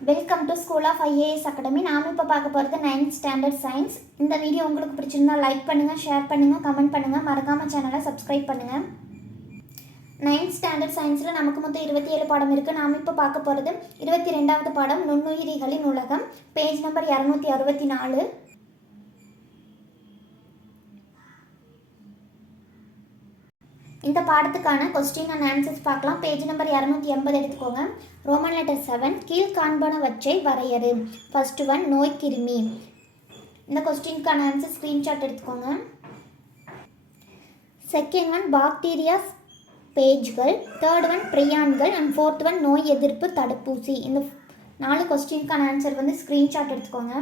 Welcome to school of IAS academy நாம் இப்போ பார்க்க போகிறது நைன்த் ஸ்டாண்டர்ட் சயின்ஸ் இந்த வீடியோ உங்களுக்கு பிடிச்சிருந்தா லைக் பண்ணுங்கள் ஷேர் பண்ணுங்கள் கமெண்ட் பண்ணுங்கள் மறக்காமல் சேனலை சப்ஸ்கிரைப் பண்ணுங்கள் நைன்த் ஸ்டாண்டர்ட் சயின்ஸில் நமக்கு மொத்தம் இருபத்தி ஏழு பாடம் இருக்குது நாம் இப்போ பார்க்க போகிறது இருபத்தி ரெண்டாவது பாடம் நுண்ணுயிரிகளின் உலகம். பேஜ் நம்பர் இரநூத்தி அறுபத்தி நாலு. இந்த பாடத்துக்கான கொஸ்டின் அண்ட் ஆன்சர்ஸ் பார்க்கலாம். பேஜ் நம்பர் இரநூத்தி எண்பது எடுத்துக்கோங்க. ரோமன் லெட்டர் செவன் கீழ்காண்பனவற்றை வரையறு. ஃபர்ஸ்ட் ஒன் நோய் கிருமி. இந்த கொஸ்டினுக்கான ஆன்சர் ஸ்க்ரீன்ஷாட் எடுத்துக்கோங்க. செகண்ட் ஒன் பாக்டீரியா பேஜ்கள் தேர்ட் ஒன் பிரியான்கள் அண்ட் ஃபோர்த் ஒன் நோய் எதிர்ப்பு தடுப்பூசி. இந்த நாலு கொஸ்டினுக்கான ஆன்சர் வந்து ஸ்க்ரீன்ஷாட் எடுத்துக்கோங்க.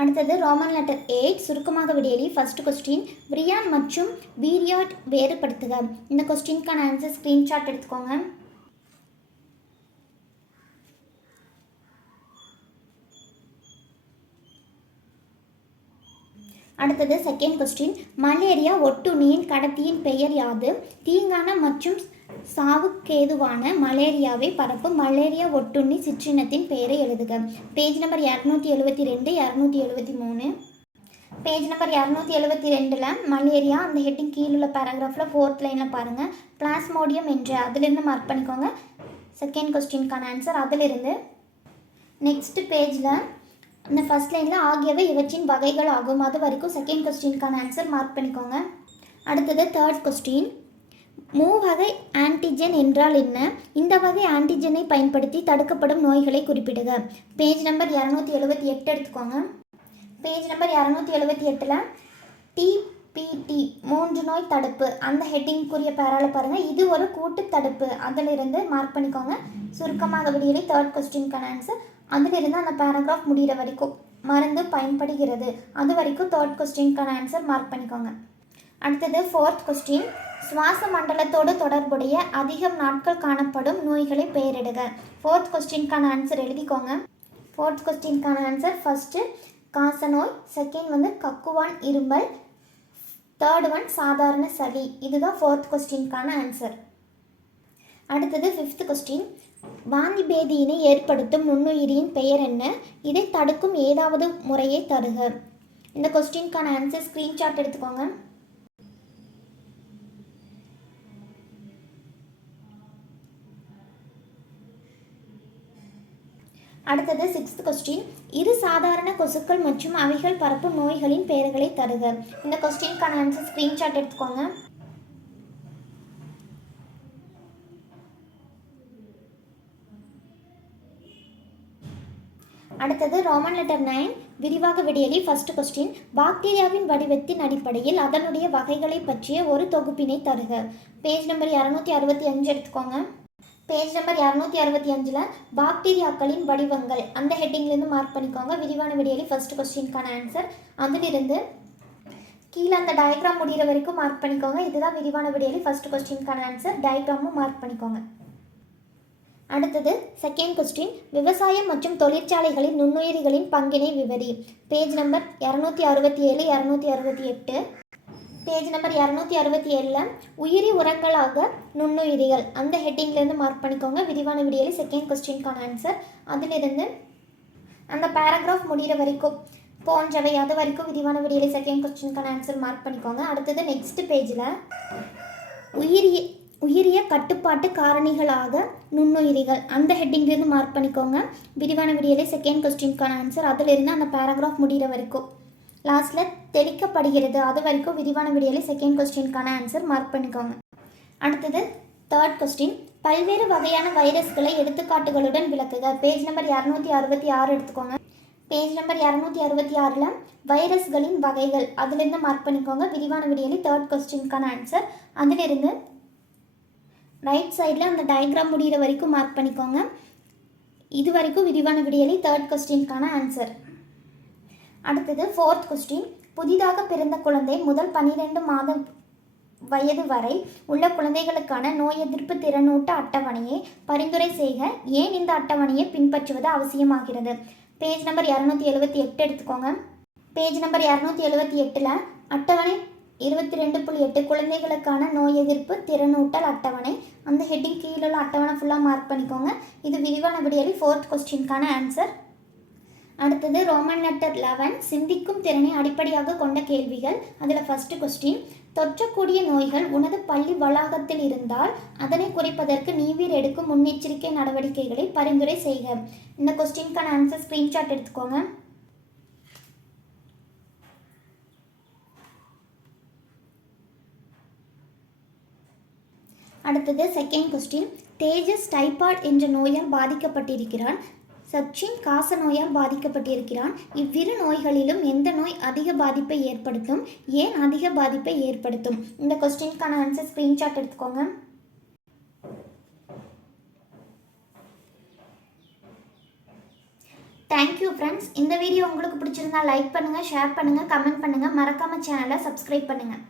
அடுத்தது ரோமன் லெட்டர் எயிட் சுருக்கமாக விடையலி ஃபர்ஸ்ட் கொஸ்டின் விரியான் மற்றும் பீரியாட் வேறுபடுத்துக. இந்த கொஸ்டினுக்கான ஆன்சர் ஸ்க்ரீன்ஷாட் எடுத்துக்கோங்க. அடுத்தது செகண்ட் கொஸ்டின் மலேரியா ஒட்டுண்ணியின் கடத்தியின் பெயர் யாது? தீங்கான மற்றும் சாவுக்கேதுவான மலேரியாவை பரப்பும் மலேரியா ஒட்டுண்ணி சிற்றினத்தின் பெயரை எழுதுக. பேஜ் நம்பர் இரநூத்தி எழுபத்தி ரெண்டு இரநூத்தி எழுபத்தி மூணு. பேஜ் நம்பர் இரநூத்தி எழுபத்தி ரெண்டில் மலேரியா அந்த ஹெட்டிங் கீழுள்ள பேராகிராஃபில் ஃபோர்த் லைனில் பாருங்கள் பிளாஸ்மோடியம் என்று அதிலிருந்து மார்க் பண்ணிக்கோங்க. செகண்ட் கொஸ்டின்கான ஆன்சர் அதிலிருந்து. நெக்ஸ்ட் பேஜில் இந்த ஃபர்ஸ்ட் லைனில் ஆகியவை இவற்றின் வகைகள் ஆகும் அது வரைக்கும் செகண்ட் கொஸ்டினுக்கான ஆன்சர் மார்க் பண்ணிக்கோங்க. அடுத்தது தேர்ட் கொஸ்டின் மூவகை ஆன்டிஜென் என்றால் என்ன? இந்த வகை ஆன்டிஜெனை பயன்படுத்தி தடுக்கப்படும் நோய்களை குறிப்பிடுக. பேஜ் நம்பர் இரநூத்தி எழுபத்தி எட்டு எடுத்துக்கோங்க. பேஜ் நம்பர் இரநூத்தி எழுபத்தி எட்டில் டிபிடி மூன்று நோய் தடுப்பு. அந்த ஹெட்டிங்குரிய பேரால பாருங்கள் இது ஒரு கூட்டு தடுப்பு. அதிலிருந்து மார்க் பண்ணிக்கோங்க. சுருக்கமாக விடியலை தேர்ட் கொஸ்டின்கான ஆன்சர் அதிலிருந்து அந்த பேராகிராஃப் முடிகிற வரைக்கும் மருந்து பயன்படுகிறது. அது வரைக்கும் தேர்ட் கொஸ்டின்கான ஆன்சர் மார்க் பண்ணிக்கோங்க. அடுத்தது ஃபோர்த் கொஸ்டின் சுவாச மண்டலத்தோடு தொடர்புடைய அதிகம் நாட்கள் காணப்படும் நோய்களை பெயரிடுக. ஃபோர்த் கொஸ்டின்கான ஆன்சர் எழுதிக்கோங்க. ஃபோர்த் கொஸ்டின்கான ஆன்சர் ஃபஸ்ட்டு காசநோய் செகண்ட் வந்து கக்குவான் இருமல் தேர்ட் ஒன் சாதாரண சளி. இதுதான் ஃபோர்த் கொஸ்டின்கான ஆன்சர் அடுத்தது ஃபிஃப்த் கொஸ்டின் வாந்தி பேதியினை ஏற்படுத்தும் நுண்ணுயிரியின் பெயர் என்ன? இதை தடுக்கும் ஏதாவது முறையை தருக. இந்த கொஸ்டின்கான ஆன்சர் ஸ்க்ரீன்ஷாட் எடுத்துக்கோங்க. அடுத்தது சிக்ஸ்த் கொஸ்டின் இரு சாதாரண கொசுக்கள் மற்றும் அவைகள் பரப்பும் நோய்களின் பெயர்களை தருக. இந்த கொஸ்டினுக்கான ஆன்சர் ஸ்க்ரீன்ஷாட் எடுத்துக்கோங்க. அடுத்தது ரோமன் லெட்டர் நைன் விரிவாக விடியலி ஃபர்ஸ்ட் கொஸ்டின் பாக்டீரியாவின் வடிவத்தின் அடிப்படையில் அதனுடைய வகைகளை பற்றிய ஒரு தொகுப்பினை தருக. பேஜ் நம்பர் இரநூத்தி அறுபத்தி அஞ்சு எடுத்துக்கோங்க. பேஜ் நம்பர் இரநூத்தி அறுபத்தி அஞ்சில் பாக்டீரியாக்களின் வடிவங்கள். அந்த ஹெட்டிங்லேருந்து மார்க் பண்ணிக்கோங்க. விரிவான விடியலி ஃபர்ஸ்ட் கொஸ்டினுக்கான ஆன்சர் அதிலிருந்து கீழே அந்த டயக்ராம் முடிகிற வரைக்கும் மார்க் பண்ணிக்கோங்க. இதுதான் விரிவான விடியலி ஃபர்ஸ்ட் கொஸ்டினுக்கான ஆன்சர் டயக்ராமும் மார்க் பண்ணிக்கோங்க. அடுத்தது செகண்ட் கொஸ்டின் விவசாயம் மற்றும் தொழிற்சாலைகளின் நுண்ணுயிரிகளின் பங்கினை விவரி. பேஜ் நம்பர் இரநூத்தி அறுபத்தி ஏழு இரநூத்தி அறுபத்தி எட்டு. பேஜ் நம்பர் இரநூத்தி அறுபத்தி ஏழில் உயிரி உரங்களாக நுண்ணுயிரிகள். அந்த ஹெட்டிங்லேருந்து மார்க் பண்ணிக்கோங்க. விரிவான விடியலி செகண்ட் கொஸ்டின்கான ஆன்சர் அதிலிருந்து அந்த பேராகிராஃப் முடிகிற வரைக்கும் போன்றவை அது வரைக்கும் விரிவான விடியலி செகண்ட் கொஸ்டினுக்கான ஆன்சர் மார்க் பண்ணிக்கோங்க. அடுத்தது நெக்ஸ்ட் பேஜில் உயிரிய உயிரிய கட்டுப்பாட்டு காரணிகளாக நுண்ணுயிரிகள். அந்த ஹெட்டிங்லேருந்து மார்க் பண்ணிக்கோங்க. விரிவான விடியலை செகண்ட் கொஸ்டினுக்கான ஆன்சர் அதிலிருந்து அந்த பேராகிராஃப் முடிகிற வரைக்கும். லாஸ்ட்டில் தெளிக்கப்படுகிறது அது வரைக்கும் விரிவான விடியலை செகண்ட் கொஸ்டினுக்கான ஆன்சர் மார்க் பண்ணிக்கோங்க. அடுத்தது தேர்ட் கொஸ்டின் பல்வேறு வகையான வைரஸ்களை எடுத்துக்காட்டுகளுடன் விளக்குக. பேஜ் நம்பர் இரநூத்தி அறுபத்தி ஆறு எடுத்துக்கோங்க. பேஜ் நம்பர் இரநூத்தி அறுபத்தி ஆறில் வைரஸ்களின் வகைகள். அதுலேருந்து மார்க் பண்ணிக்கோங்க. விரிவான விடியலி தேர்ட் கொஸ்டினுக்கான ஆன்சர் அதிலிருந்து ரைட் சைடில் அந்த டயக்ராம் முடிகிற வரைக்கும் மார்க் பண்ணிக்கோங்க. இது வரைக்கும் விரிவான விடியலி தேர்ட் கொஸ்டினுக்கான ஆன்சர் அடுத்தது ஃபோர்த் கொஸ்டின் புதிதாக பிறந்த குழந்தை முதல் பன்னிரெண்டு மாதம் வயது வரை உள்ள குழந்தைகளுக்கான நோய் எதிர்ப்பு திறனூட்ட அட்டவணையை பரிந்துரை செய்க. ஏன் இந்த அட்டவணையை பின்பற்றுவது அவசியமாகிறது? பேஜ் நம்பர் இரநூத்தி எழுபத்தி எட்டு எடுத்துக்கோங்க. பேஜ் நம்பர் இரநூத்தி எழுபத்தி எட்டில் அட்டவணை இருபத்தி ரெண்டு புள்ளி எட்டு குழந்தைகளுக்கான நோய் எதிர்ப்பு திறனூட்டல் அட்டவணை. அந்த ஹெட்டிங் கீழே உள்ள அட்டவணை ஃபுல்லாக மார்க் பண்ணிக்கோங்க. இது விரிவான விடியலி ஃபோர்த் கொஸ்டினுக்கான ஆன்சர் அடுத்தது ரோமன் லெட்டர் லெவன் சிந்திக்கும் திறனை அடிப்படையாக கொண்ட கேள்விகள். அதில் ஃபஸ்ட்டு கொஸ்டின் தொற்றக்கூடிய நோய்கள் உனது பள்ளி வளாகத்தில் இருந்தால் அதனை குறைப்பதற்கு நீவீர் எடுக்கும் முன்னெச்சரிக்கை நடவடிக்கைகளை பரிந்துரை செய்க. இந்த கொஸ்டினுக்கான ஆன்சர் ஸ்க்ரீன்ஷாட் எடுத்துக்கோங்க. அடுத்தது செகண்ட் கொஸ்டின் தேஜஸ் டைபாய்டு என்ற நோயால் பாதிக்கப்பட்டிருக்கிறான். சச்சின் காச நோயால் பாதிக்கப்பட்டிருக்கிறான். இவ்விரு நோய்களிலும் எந்த நோய் அதிக பாதிப்பை ஏற்படுத்தும்? ஏன் அதிக பாதிப்பை ஏற்படுத்தும்? இந்த கொஸ்டினுக்கான ஆன்சர் ஸ்க்ரீன்ஷாட் எடுத்துக்கோங்க. தேங்க்யூ ஃப்ரெண்ட்ஸ் இந்த வீடியோ உங்களுக்கு பிடிச்சிருந்தா லைக் பண்ணுங்கள் ஷேர் பண்ணுங்கள் கமெண்ட் பண்ணுங்கள் மறக்காம சேனலை சப்ஸ்கிரைப் பண்ணுங்கள்